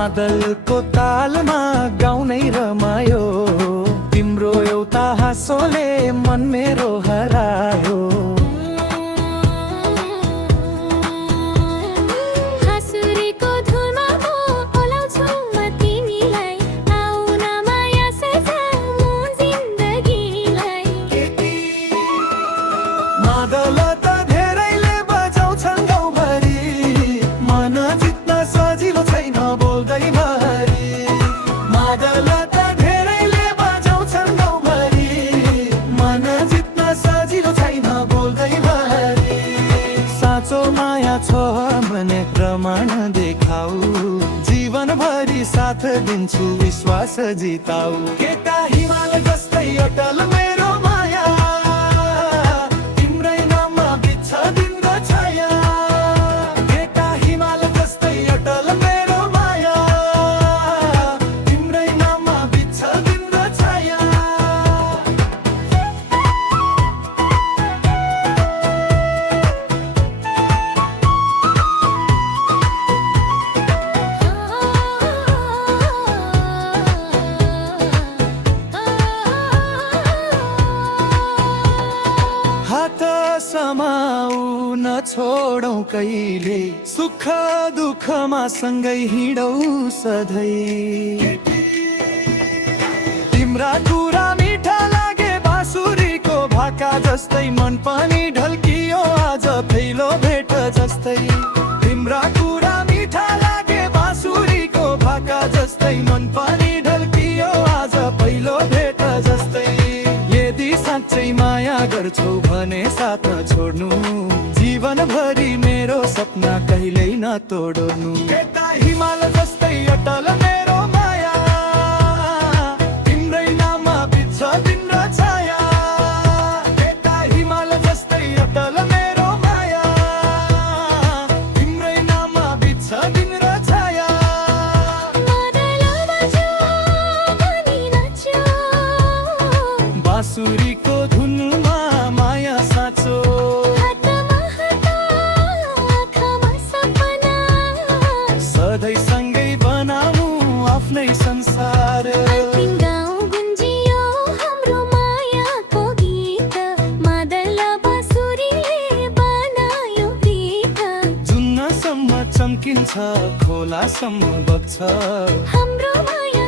मादलको तालमा गाउनै रमायो, तिम्रो एउटा हाँसोले मन मेरो हरायो। हाँसुरीको धुनमा म बोलाउँछु म तिमीलाई, आऊ न माया सजा म जिन्दगीलाई। मादल त धेरैले बजाउँछन् गाउँभरि, मन जित्न सजिलो छैन बोल्दै भरि। मादल त धेरैले बजाउँछन् गाउँभरि, मन जित्न सजिलो छैन बोल्दै भरि। साँचो माया छ भने प्रमाण देखाऊ, जीवनभरि साथ दिन्छु विश्वास जिताऊ। केटा हिमाल जस्तै अटल मेरो माया, तिम्रै नाममा बित्छ दिन र छाया। केटा हिमाल जस्तै अटल मेरो माया, तिम्रै नाममा बित्छ दिन र छाया। हात समाऊ न छोडौं कहिले, सुख दुःखमा सँगै हिँडौं सधैँ। तिम्रा कुरा मिठा लागे बाँसुरीको भाका जस्तै, मन पनि ढल्कियो आज पहिलो भेट जस्तै। तिम्रा कुरा मिठा लागे बाँसुरीको भाका जस्तै, मन पनि ढल्कियो आज पहिलो भेट जस्तै। यदि साँच्चै माया गर्छौ भने साथ छोड्नु, जीवनभरि मेरो सपना कहिल्यै नतोड्नु। केटा हिमाल जस्तै अटल मेरो माया, तिम्रै नाममा बित्छ दिन र छाया। केटा हिमाल जस्तै अटल मेरो माया, तिम्रै नाममा बित्छ दिन र छाया। मादल बज्यो भनी नाच्यो, बाँसुरीको धुनमा माया साँचो। हातमा हात आँखामा सपना, सधैँ सँगै बनाऊ आफ्नै संसार। अन्तिम गाउँ गुन्जियो हाम्रो मायाको गीत, मादल बाँसुरीले बनायो प्रीत। जुन्नसम्म चम्किन्छ खोलासम्म बग्छ, हाम्रो माया